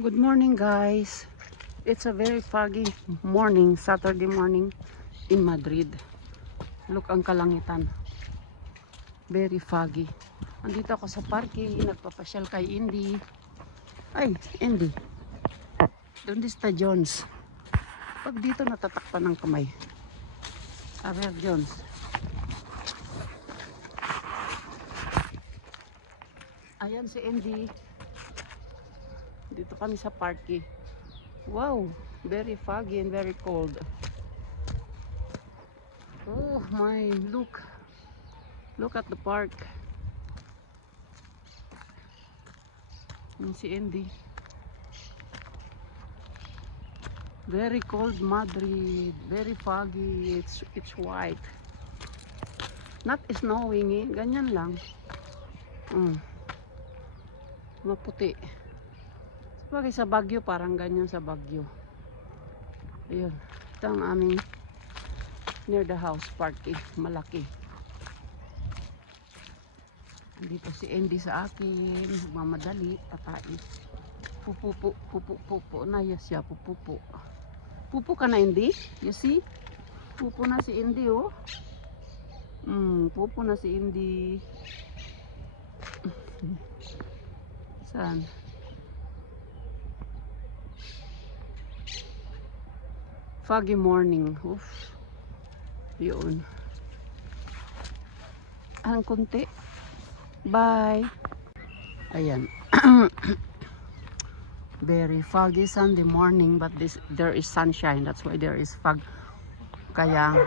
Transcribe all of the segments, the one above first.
Good morning, guys. It's a very foggy morning, Saturday morning in Madrid. Look ang kalangitan. Very foggy. Andito ako sa parking, nagpapasyal kay Indy. Ay, Indy. Doon sa Jones. Pag dito natatakpan ng kamay. Aber Jones. Ayan si Indy. Dito kami sa parking. Wow, very foggy and very cold. Oh my, look at the park. And si Indy. Very cold Madrid, very foggy. It's white. Not snowing eh, ganyan lang. Maputi. Bagay sa Baguio, parang ganyan sa Baguio. Ayun, ito ang aming near the house parking, malaki. Dito si Andy sa akin, mamadali, patay. Pupu na siya, pupu. Pupu ka na, Andy? You see? Pupu na si Andy, oh. Pupu na si Andy. Saan? Foggy morning. Oof. Yun. Ang kunti. Bye. Ayan. Very foggy Sunday morning, but there is sunshine. That's why there is fog. Kaya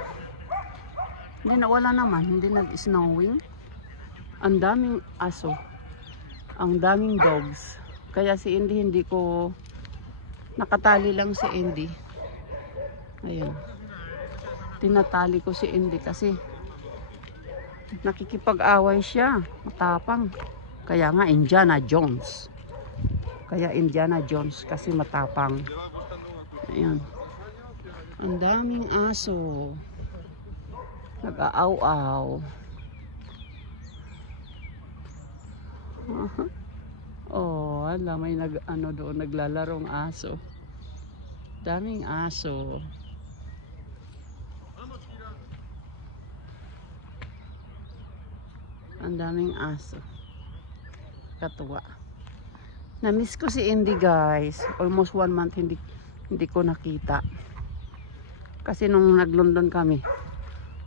wala naman, hindi nag-snowing. Ang daming aso. Ang daming dogs. Kaya si Indy, hindi ko nakatali lang si Indy. Ayan. Tinatali ko si Indy kasi nakikipag-away siya. Matapang. Kaya nga Indiana Jones. Kasi matapang. Ayan. Ang daming aso. Nag-aaw-aw. Oh, alam, may doon naglalarong aso. Daming aso. Ang daming aso. Katuwa. Na-miss ko si Indy, guys. Almost 1 month hindi ko nakita. Kasi nung nag-London kami,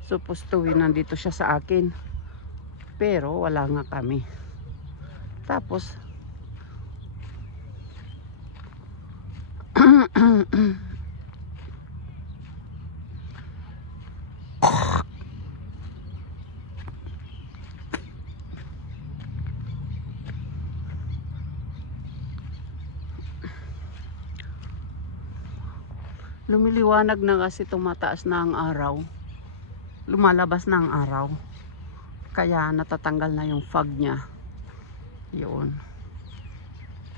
supposed to nandito siya sa akin. Pero wala nga kami. Tapos lumiliwanag na kasi tumataas na ang araw. Lumalabas na ang araw. Kaya natatanggal na yung fog niya. Yun.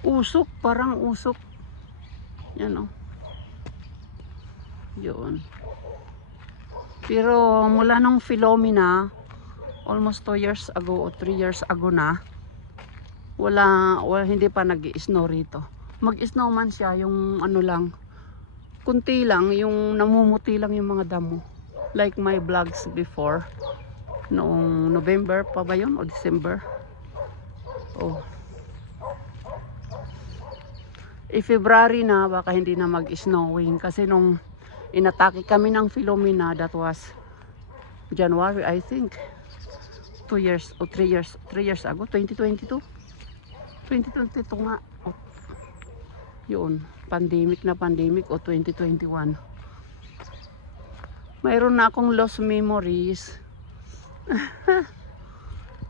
Usok, parang usok. Yan o. Yun. Pero mula nung Philomena, almost 2 years ago o 3 years ago na, wala hindi pa nag-i-snow rito. Mag-snow man siya, yung ano lang, kunti lang, yung namumuti lang yung mga damo. Like my vlogs before. Noong November pa ba yun? O December? Oh. February na, baka hindi na mag-snowing. Kasi nung inatake kami ng Philomena, that was January, I think. 2 years o 3 years ago. 2022 nga. Oh. Yun. Pandemic o 2021. Mayroon na akong lost memories.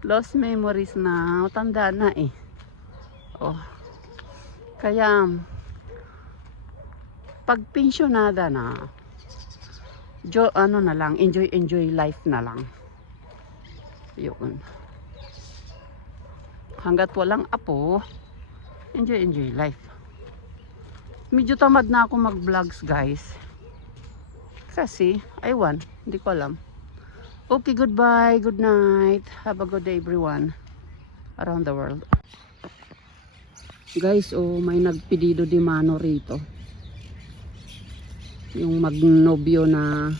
Lost memories na. Tanda na eh. Oh. Kaya pag pensionada na, na lang, enjoy life na lang. Yun. Hanggat walang apo, enjoy life. Medyo tamad na ako mag-vlogs, guys. Kasi, hindi ko alam. Okay, goodbye, good night. Have a good day, everyone around the world. Guys, oh, may nagpedido di mano rito. Yung magnobyo na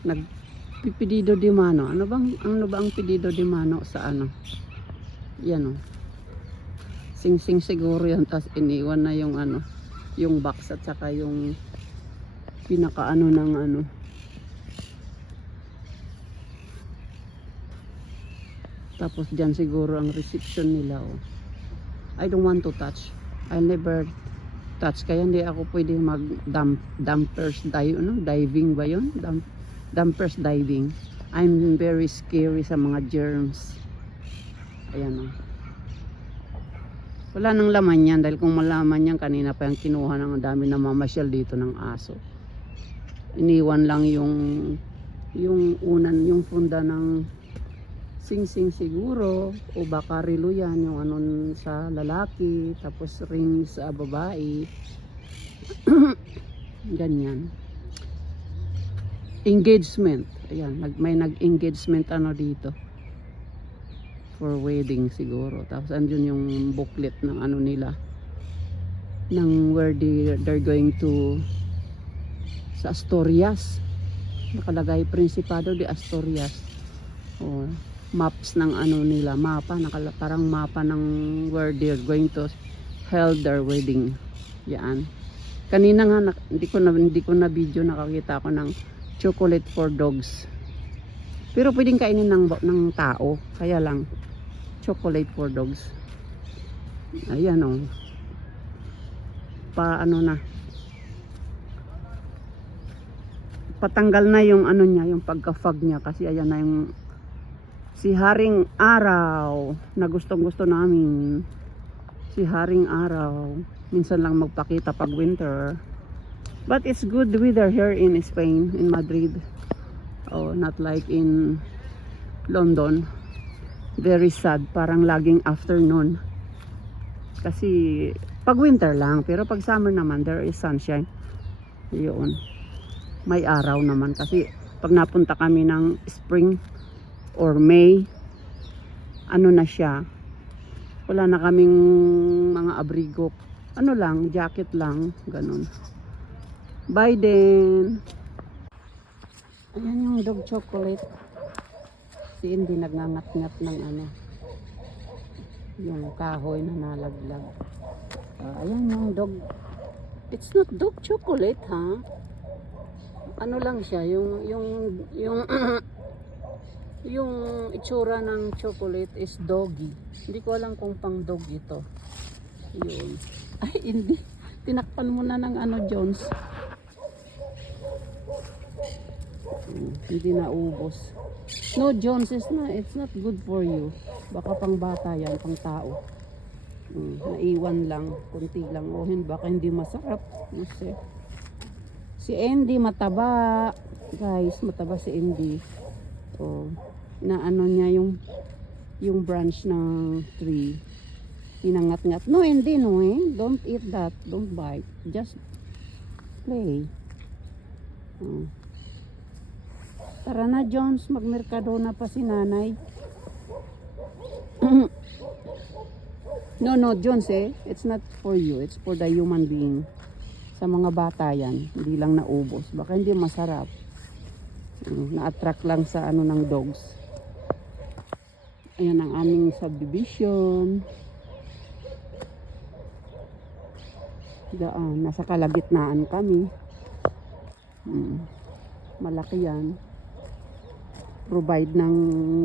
nagpipedido di mano. Ano ba ang pedido di mano sa ano? Yan oh. Sing-sing siguro yan, tas iniwan na yung ano, yung box at saka yung pinakaano ng ano. Tapos dyan siguro ang reception nila oh. I don't want to touch. I never touch. Kaya hindi ako pwede mag dumpers diving ba yun? Dumpers diving. I'm very scary sa mga germs. Ayan oh. Wala nang laman yan. Dahil kung malaman yan, kanina pa yung kinuha ng dami na mamasyal dito ng aso. Iniwan lang yung unan, yung funda ng sing-sing siguro, o baka relo yan, yung ano sa lalaki, tapos ring sa babae. Ganyan. Engagement. Ayan, may nag-engagement ano dito. For wedding siguro. Tapos andun yung booklet ng ano nila. Ng where they're going to sa Asturias. Nakalagay Principado de Asturias. O, maps ng ano nila, parang mapa ng where they're going to held their wedding. Yan. Kanina nga hindi ko na video, nakakita ako ng chocolate for dogs. Pero pwedeng kainin ng tao, kaya lang chocolate for dogs. Ayan oh. Patanggal na yung ano niya, yung pagka-fog niya kasi ayan na yung si Haring Araw na gustong-gusto namin. Si Haring Araw minsan lang magpakita pag winter, but it's good weather here in Spain, in Madrid. Oh, not like in London. Very sad, parang laging afternoon kasi pag winter lang, pero pag summer naman there is sunshine. Yun, may araw naman kasi pag napunta kami ng spring or May, ano na siya, wala na kaming mga abrigo, ano lang, jacket lang, ganun. Biden. Ayan yung dog chocolate. Si Indy nagngangat-ngat ng ano, yung kahoy na nalaglag. Ayan yung dog. It's not dog chocolate, ha? Ano lang siya, yung itsura ng chocolate is doggy. Hindi ko alam kung pang dog ito. Yun. Ay, hindi. Tinakpan mo na ng ano, Jones. Hindi na ubos. No, Jones, it's not good for you. Baka pang bata yan, pang tao. Naiwan lang, kunti lang. O baka hindi masarap. Kasi si Andy mataba. Guys, mataba si Andy. Oh, na ano niya yung branch ng tree. Inangat-ngat. No, hindi, no eh. Don't eat that. Don't bite. Just play. Tara na, Jones. Magmerkado na pa si nanay. No, Jones eh. It's not for you. It's for the human being. Sa mga bata yan. Hindi lang naubos. Baka hindi masarap. Na-attract lang sa ano ng dogs. Ayan ang aming subdivision. Nasa kalagitnaan kami. Malaki yan. Provide ng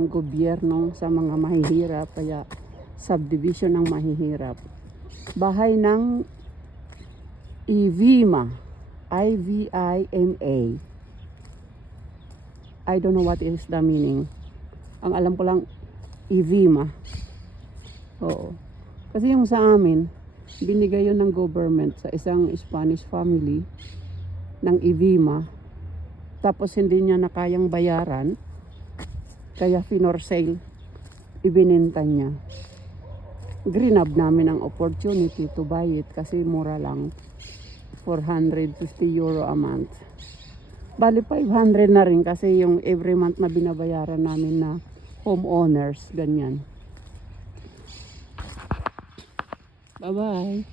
gobyerno sa mga mahihirap. Kaya subdivision ng mahihirap. Bahay ng IVIMA. IVIMA. I don't know what is the meaning. Ang alam ko lang, IVIMA. Oo. Kasi yung sa amin, binigay yun ng government sa isang Spanish family ng IVIMA. Tapos hindi niya na kayang bayaran. Kaya finor sale. Ibininta niya. Greenab namin ang opportunity to buy it kasi mura lang. 450 euro a month. Bali 500 na rin kasi yung every month na binabayaran namin na homeowners, ganyan. Bye-bye.